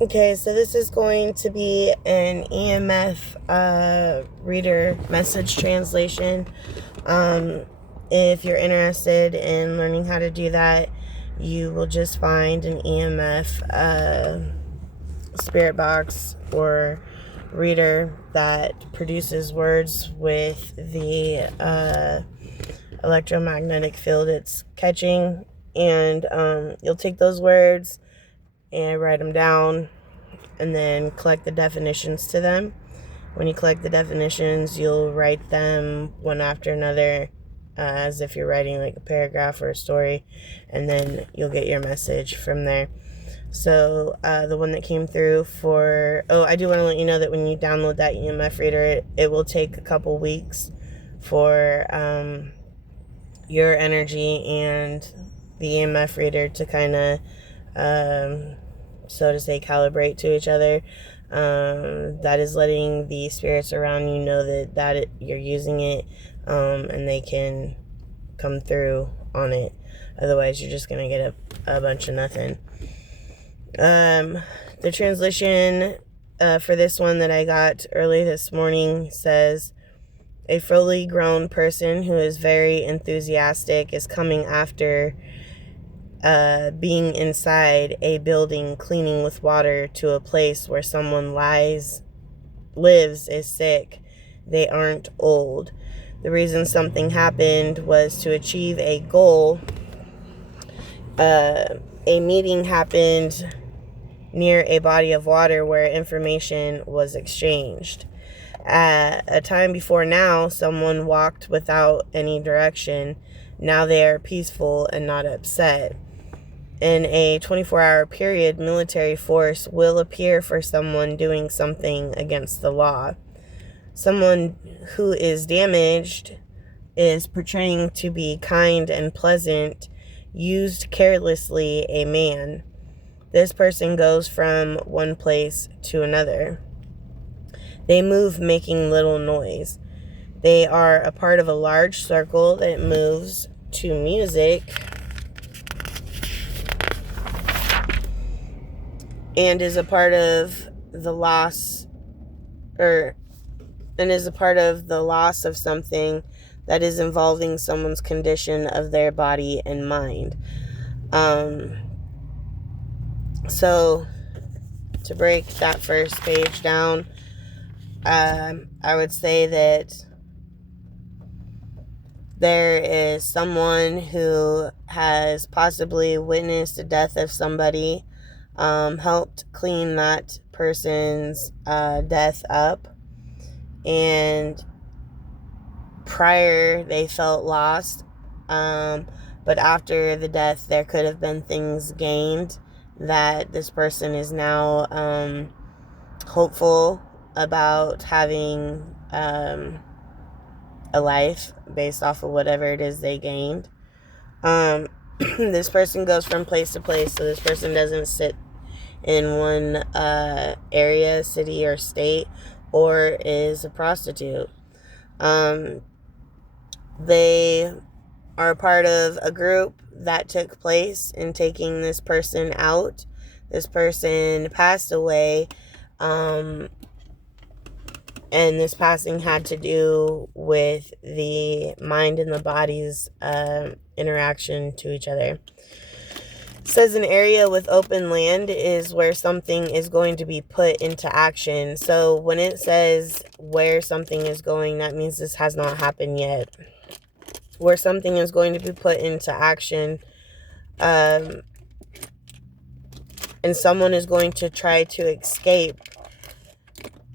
Okay, so this is going to be an EMF reader message translation. If you're interested in learning how to do that, you will just find an EMF spirit box or reader that produces words with the electromagnetic field it's catching, and you'll take those words and write them down and then collect the definitions to them. When you collect the definitions, you'll write them one after another, as if you're writing like a paragraph or a story, and then you'll get your message from there. So the one that came through I do want to let you know that when you download that EMF reader, it will take a couple weeks for your energy and the EMF reader to kind of, so to say, calibrate to each other. That is letting the spirits around you know that you're using it, and they can come through on it. Otherwise, you're just going to get a bunch of nothing. The translation for this one that I got early this morning says, a fully grown person who is very enthusiastic is coming after being inside a building cleaning with water to a place where someone lives is sick. They aren't old. The reason something happened was to achieve a goal. A meeting happened near a body of water where information was exchanged. At a time before now, someone walked without any direction. Now they are peaceful and not upset. In a 24-hour period, military force will appear for someone doing something against the law. Someone who is damaged is portraying to be kind and pleasant, used carelessly a man. This person goes from one place to another. They move making little noise. They are a part of a large circle that moves to music and is a part of the loss of something that is involving someone's condition of their body and mind. So to break that first page down, I would say that there is someone who has possibly witnessed the death of somebody, helped clean that person's death up, and prior they felt lost, but after the death there could have been things gained that this person is now hopeful about having a life based off of whatever it is they gained. This person goes from place to place, so this person doesn't sit in one area, city, or state, or is a prostitute. They are part of a group that took place in taking this person out. This person passed away, and this passing had to do with the mind and the body's interaction to each other. It says an area with open land is where something is going to be put into action. So when it says where something is going, that means this has not happened yet. Where something is going to be put into action, and someone is going to try to escape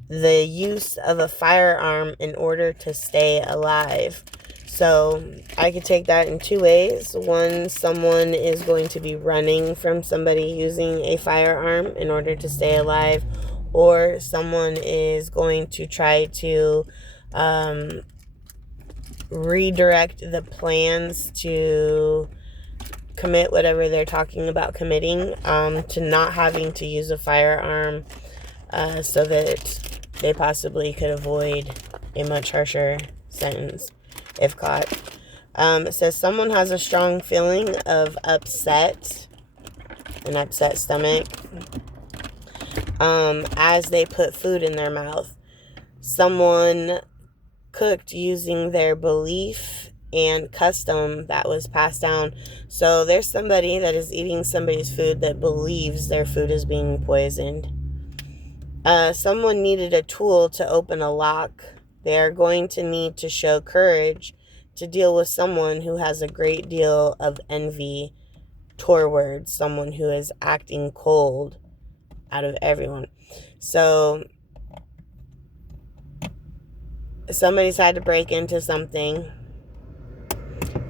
the use of a firearm in order to stay alive. So I could take that in two ways. One, someone is going to be running from somebody using a firearm in order to stay alive, or someone is going to try to redirect the plans to commit whatever they're talking about committing, to not having to use a firearm, so that they possibly could avoid a much harsher sentence if caught. It says someone has a strong feeling of an upset stomach. as they put food in their mouth. Someone cooked using their belief and custom that was passed down. So there's somebody that is eating somebody's food that believes their food is being poisoned. Someone needed a tool to open a lock. They are going to need to show courage to deal with someone who has a great deal of envy towards someone who is acting cold out of everyone. So somebody's had to break into something,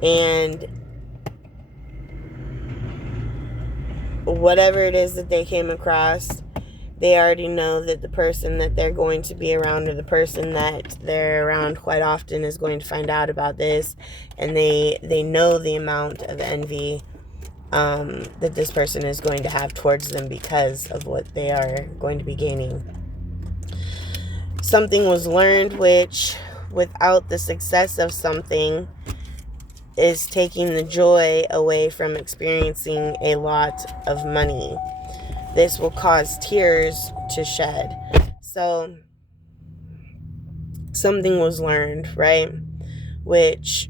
and whatever it is that they came across, they already know that the person that they're going to be around, or the person that they're around quite often, is going to find out about this, and they know the amount of envy that this person is going to have towards them because of what they are going to be gaining. Something was learned, which without the success of something is taking the joy away from experiencing a lot of money. This will cause tears to shed. So something was learned, right? Which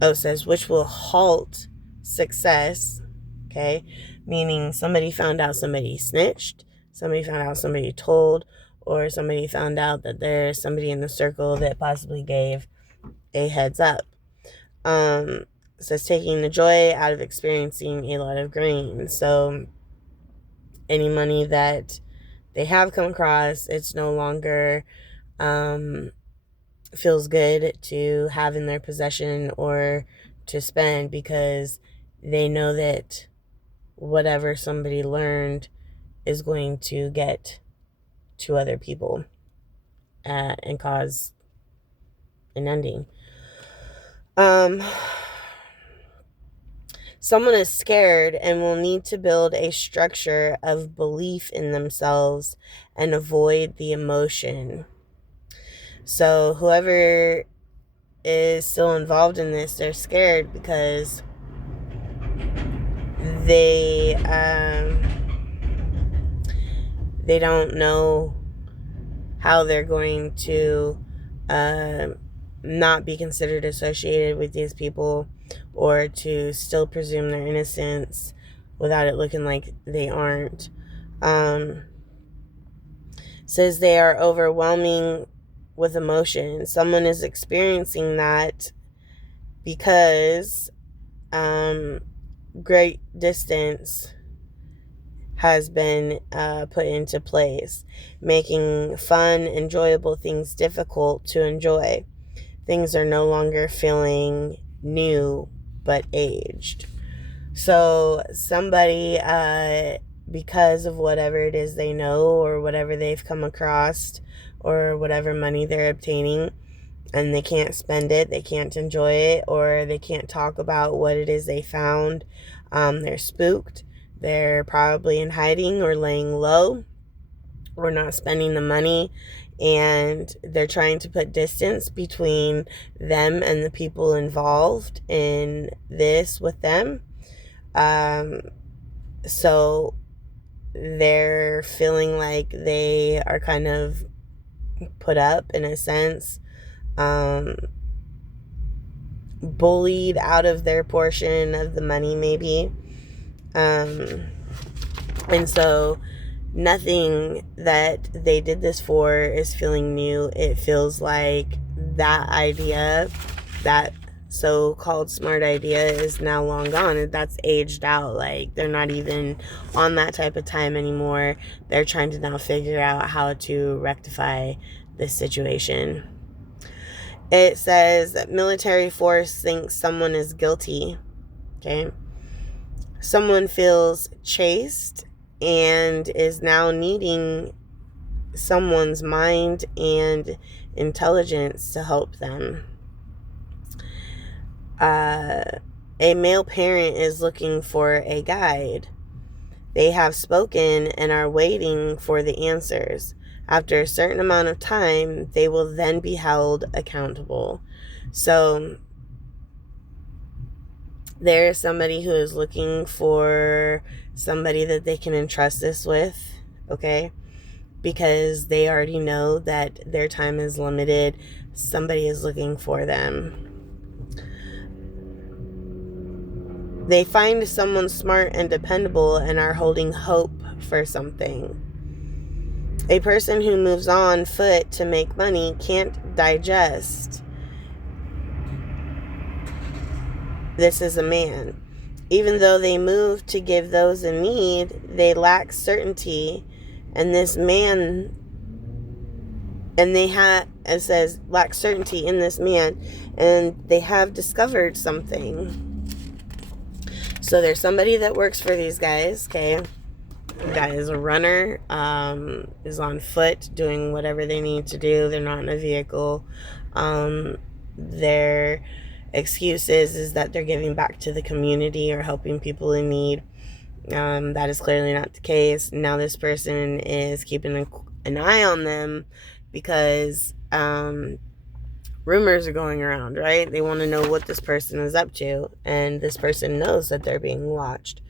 will halt success. Okay, meaning somebody found out somebody snitched, somebody found out somebody told, or somebody found out that there's somebody in the circle that possibly gave a heads up. So it's taking the joy out of experiencing a lot of gain. So any money that they have come across, it's no longer feels good to have in their possession or to spend, because they know that whatever somebody learned is going to get to other people and cause an ending. Someone is scared and will need to build a structure of belief in themselves and avoid the emotion. So whoever is still involved in this, they're scared because they don't know how they're going to not be considered associated with these people, or to still presume their innocence without it looking like they aren't. Says they are overwhelming with emotion. Someone is experiencing that because great distance has been put into place, making fun, enjoyable things difficult to enjoy. Things are no longer feeling new, but aged. So somebody, because of whatever it is they know, or whatever they've come across, or whatever money they're obtaining, and they can't spend it, they can't enjoy it, or they can't talk about what it is they found, they're spooked. They're probably in hiding or laying low or not spending the money, and they're trying to put distance between them and the people involved in this with them. So they're feeling like they are kind of put up, in a sense, bullied out of their portion of the money, maybe. And so nothing that they did this for is feeling new. It feels like that idea, that so-called smart idea, is now long gone. That's aged out. Like, they're not even on that type of time anymore. They're trying to now figure out how to rectify this situation. It says that military force thinks someone is guilty. Okay. Someone feels chased and is now needing someone's mind and intelligence to help them. A male parent is looking for a guide. They have spoken and are waiting for the answers. After a certain amount of time, they will then be held accountable. So there's somebody who is looking for somebody that they can entrust this with. okay? Because they already know that their time is limited. Somebody is looking for them. They find someone smart and dependable and are holding hope for something. A person who moves on foot to make money can't digest. This is a man. Even though they move to give those in need, they lack certainty. And this man, and they have, it says, lack certainty in this man, and they have discovered something. So there's somebody that works for these guys, okay, that is a runner, is on foot doing whatever they need to do. They're not in a vehicle. Their excuse is that they're giving back to the community or helping people in need. That is clearly not the case. Now this person is keeping an eye on them because rumors are going around, right? They want to know what this person is up to, and this person knows that they're being watched.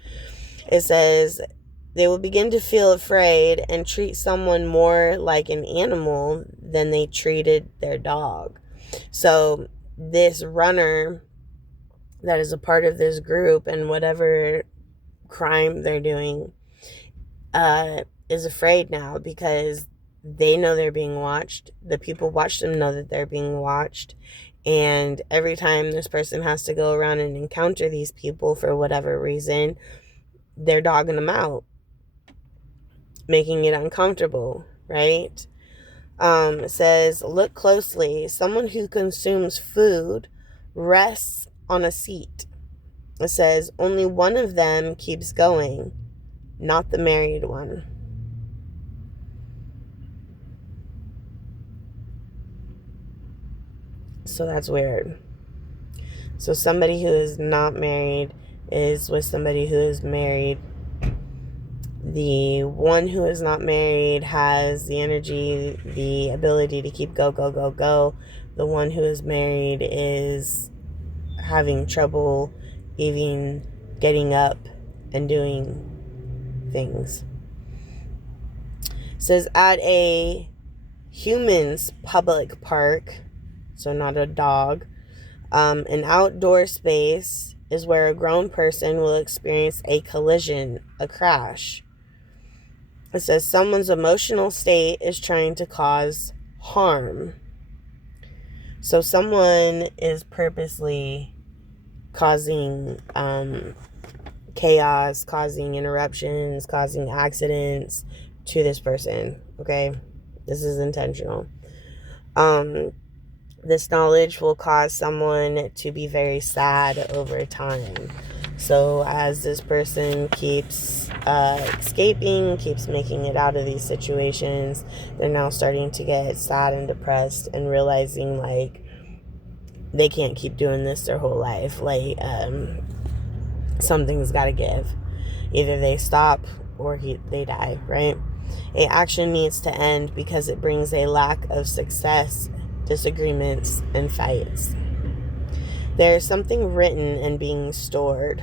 It says they will begin to feel afraid and treat someone more like an animal than they treated their dog. So this runner that is a part of this group and whatever crime they're doing is afraid now because they know they're being watched. The people watch them know that they're being watched. And every time this person has to go around and encounter these people for whatever reason, they're dogging them out, making it uncomfortable, right? It says, look closely. Someone who consumes food rests on a seat. It says, only one of them keeps going, not the married one. So that's weird. So somebody who is not married is with somebody who is married. The one who is not married has the energy, the ability to keep go, go, go, go. The one who is married is having trouble even getting up and doing things. It says at a human's public park, so not a dog, an outdoor space is where a grown person will experience a collision, a crash. It says someone's emotional state is trying to cause harm. So someone is purposely causing chaos, causing interruptions, causing accidents to this person, okay? This is intentional. This knowledge will cause someone to be very sad over time. So as this person keeps escaping, keeps making it out of these situations, they're now starting to get sad and depressed and realizing like they can't keep doing this their whole life. Like something's got to give. Either they stop or they die, right? A action needs to end because it brings a lack of success, disagreements, and fights. There's something written and being stored.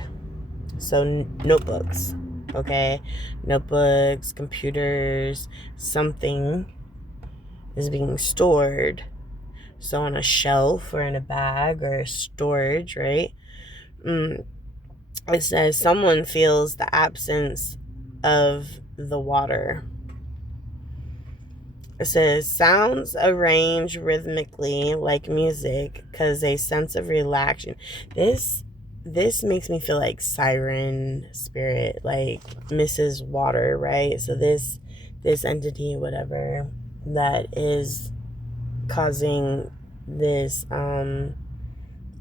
So notebooks, okay? Notebooks, computers, something is being stored. So on a shelf or in a bag or storage, right? It says someone feels the absence of the water. It says sounds arrange rhythmically like music because a sense of relaxation. This makes me feel like siren spirit, like Mrs. Water, right? So this entity, whatever, that is causing this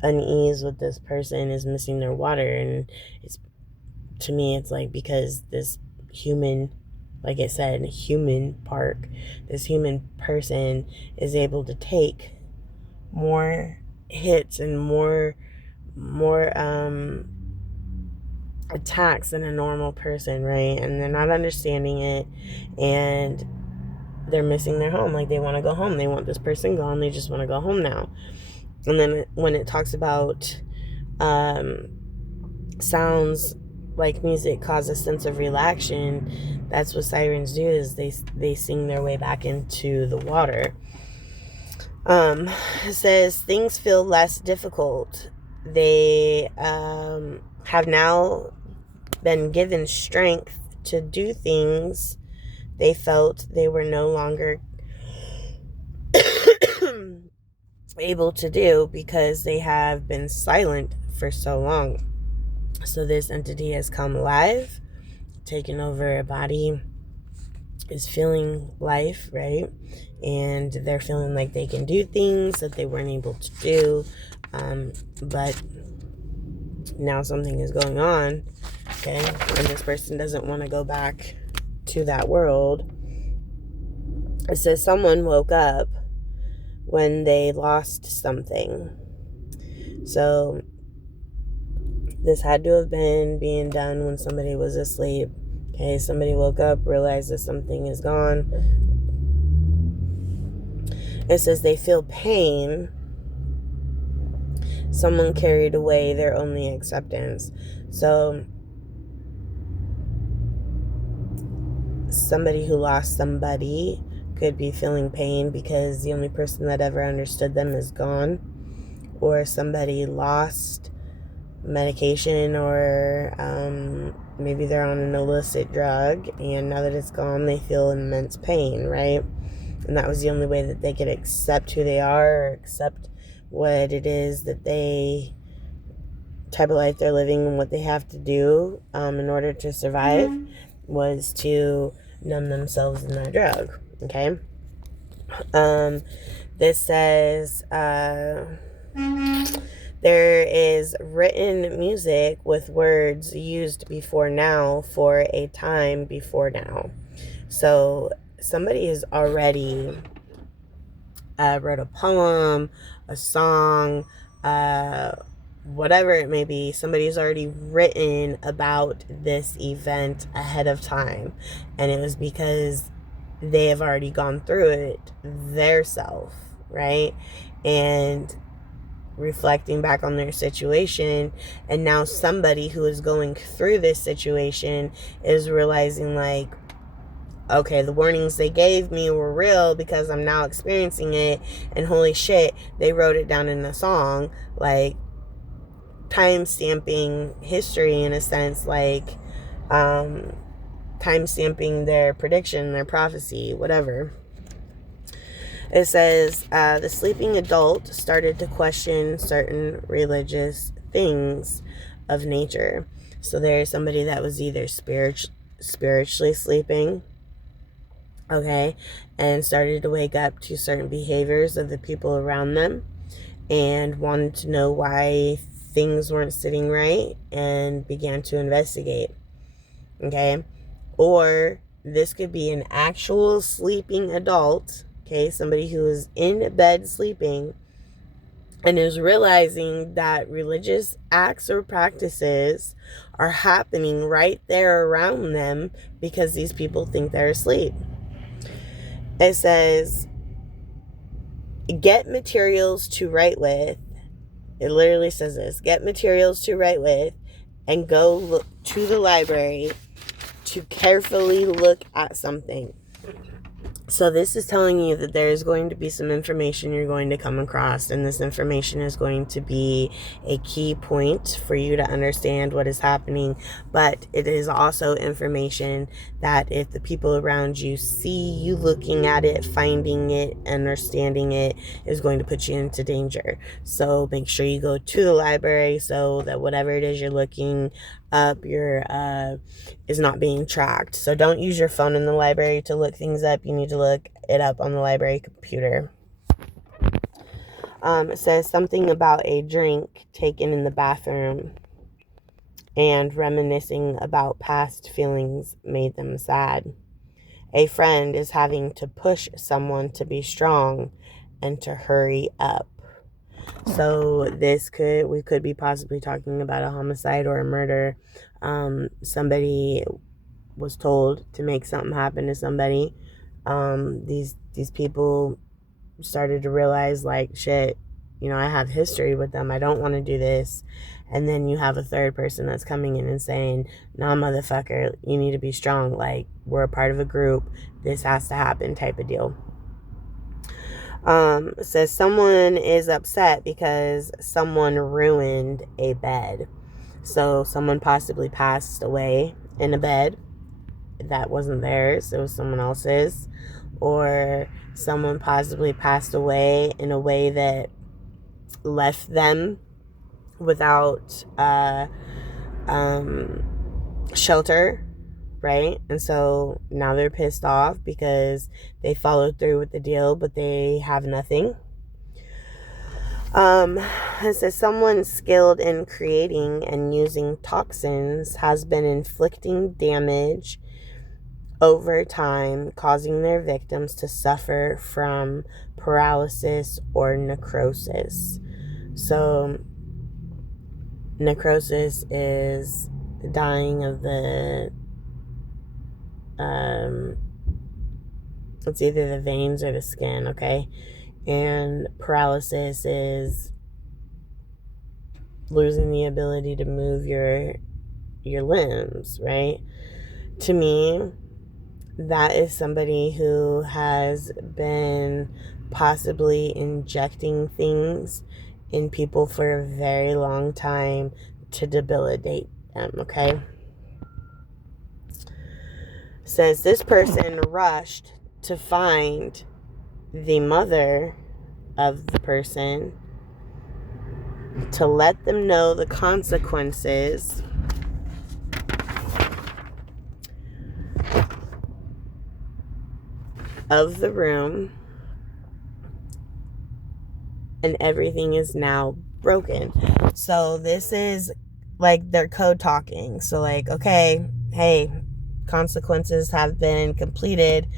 unease with this person is missing their water. And it's, to me, it's like because this human, like I said, human park, this human person is able to take more hits and more attacks than a normal person, right? And they're not understanding it, and they're missing their home. Like they want to go home. They want this person gone. They just want to go home now. And then when it talks about sounds like music cause a sense of relaxation, that's what sirens do, is they sing their way back into the water. It says things feel less difficult. They have now been given strength to do things they felt they were no longer able to do because they have been silent for so long. So this entity has come alive, taken over a body, is feeling life, right? And they're feeling like they can do things that they weren't able to do. But now something is going on, okay? And this person doesn't want to go back to that world. It says someone woke up when they lost something. So this had to have been being done when somebody was asleep. Okay, somebody woke up, realized that something is gone. It says they feel pain. Someone carried away their only acceptance. So somebody who lost somebody could be feeling pain because the only person that ever understood them is gone. Or somebody lost medication, or maybe they're on an illicit drug, and now that it's gone, they feel immense pain, right? And that was the only way that they could accept who they are, or accept what it is that they, type of life they're living, and what they have to do in order to survive, was to numb themselves in that drug. Okay. This says there is written music with words used before now for a time before now. So somebody has already wrote a poem, a song, whatever it may be. Somebody's already written about this event ahead of time. And it was because they have already gone through it their self, right? And reflecting back on their situation, and now somebody who is going through this situation is realizing, like, okay, the warnings they gave me were real because I'm now experiencing it, and holy shit, they wrote it down in a song, like time stamping history in a sense, like time stamping their prediction, their prophecy, whatever. It says the sleeping adult started to question certain religious things of nature. So there's somebody that was either spiritually sleeping, okay, and started to wake up to certain behaviors of the people around them, and wanted to know why things weren't sitting right, and began to investigate, okay? Or this could be an actual sleeping adult, okay, somebody who is in bed sleeping and is realizing that religious acts or practices are happening right there around them because these people think they're asleep. It says, get materials to write with. It literally says this: get materials to write with and go look to the library to carefully look at something. So this is telling you that there is going to be some information you're going to come across, and this information is going to be a key point for you to understand what is happening. But it is also information that if the people around you see you looking at it, finding it, understanding it, is going to put you into danger. So make sure you go to the library so that whatever it is you're looking up is not being tracked. So don't use your phone in the library to look things up. You need to look it up on the library computer. It says something about a drink taken in the bathroom and reminiscing about past feelings made them sad. A friend is having to push someone to be strong and to hurry up. So we could be possibly talking about a homicide or a murder. Somebody was told to make something happen to somebody. These people started to realize, like, shit, I have history with them. I don't want to do this. And then you have a third person that's coming in and saying, nah, motherfucker, you need to be strong. Like, we're a part of a group. This has to happen type of deal. It says someone is upset because someone ruined a bed. So someone possibly passed away in a bed that wasn't theirs. It was someone else's. Or someone possibly passed away in a way that left them without shelter, right? And so now they're pissed off because they followed through with the deal, but they have nothing. It says someone skilled in creating and using toxins has been inflicting damage over time, causing their victims to suffer from paralysis or necrosis. So necrosis is dying of the it's either the veins or the skin, okay? And paralysis is losing the ability to move your limbs, right? To me, that is somebody who has been possibly injecting things in people for a very long time to debilitate them, okay? Says this person rushed to find the mother of the person to let them know the consequences of the room, and everything is now broken. So this is like their code talking. So like, okay, hey, consequences have been completed.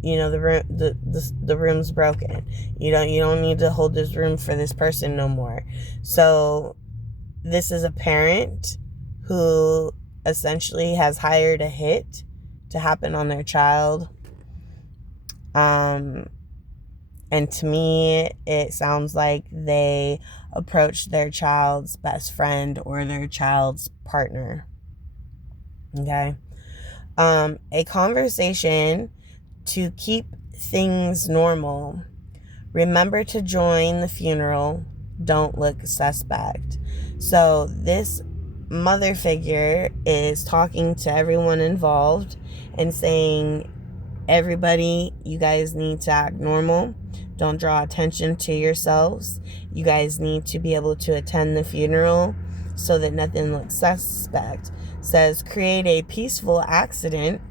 You know, the room's broken. You don't need to hold this room for this person no more. So this is a parent who essentially has hired a hit to happen on their child. And to me, it sounds like they approached their child's best friend or their child's partner. Okay. A conversation to keep things normal. Remember to join the funeral. Don't look suspect. So this mother figure is talking to everyone involved and saying, everybody, you guys need to act normal. Don't draw attention to yourselves. You guys need to be able to attend the funeral so that nothing looks suspect. Says create a peaceful accident.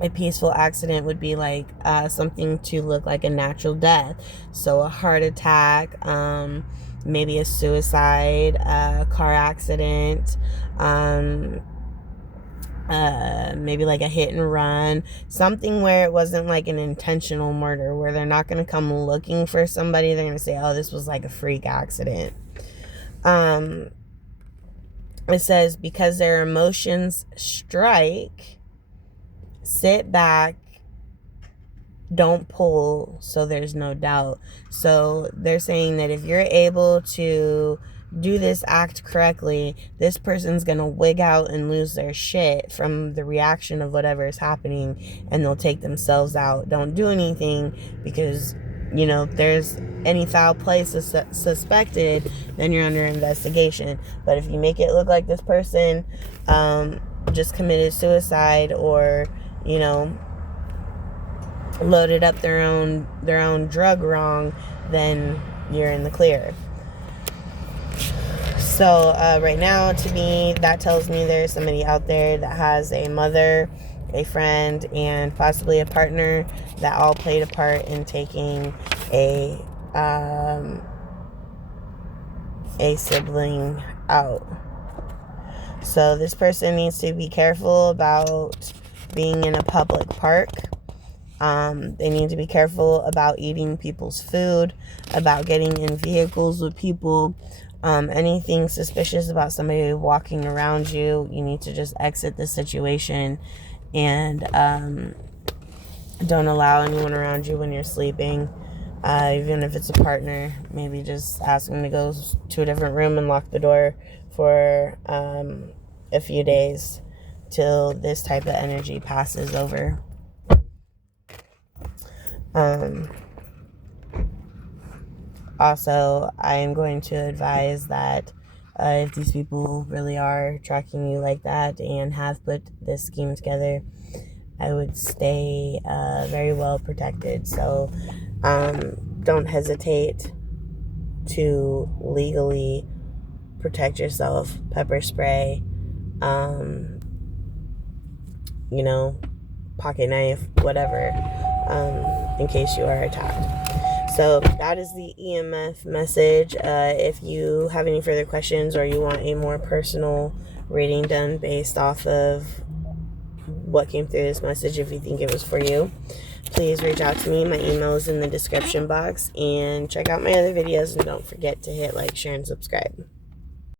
A peaceful accident would be like something to look like a natural death. So a heart attack, maybe a suicide, a car accident, maybe like a hit and run, something where it wasn't like an intentional murder, where they're not going to come looking for somebody. They're going to say, oh, this was like a freak accident. It says, because their emotions strike, sit back, don't pull, so there's no doubt. So they're saying that if you're able to do this act correctly, this person's gonna wig out and lose their shit from the reaction of whatever is happening, and they'll take themselves out. Don't do anything, because you know, if there's any foul play suspected, then you're under investigation. But if you make it look like this person just committed suicide, or you know, loaded up their own drug wrong, then you're in the clear. So right now, to me, that tells me there's somebody out there that has a mother, a friend, and possibly a partner that all played a part in taking a sibling out. So this person needs to be careful about being in a public park. They need to be careful about eating people's food, about getting in vehicles with people. Anything suspicious about somebody walking around you, you need to just exit the situation, and don't allow anyone around you when you're sleeping. Even if it's a partner, maybe just ask them to go to a different room and lock the door for a few days till this type of energy passes over. Also, I am going to advise that if these people really are tracking you like that and have put this scheme together, I would stay very well protected. So don't hesitate to legally protect yourself. Pepper spray, pocket knife, whatever, in case you are attacked. So that is the EMF message. If you have any further questions or you want a more personal reading done based off of what came through this message, if you think it was for you, please reach out to me. My email is in the description box, and check out my other videos, and don't forget to hit like, share, and subscribe.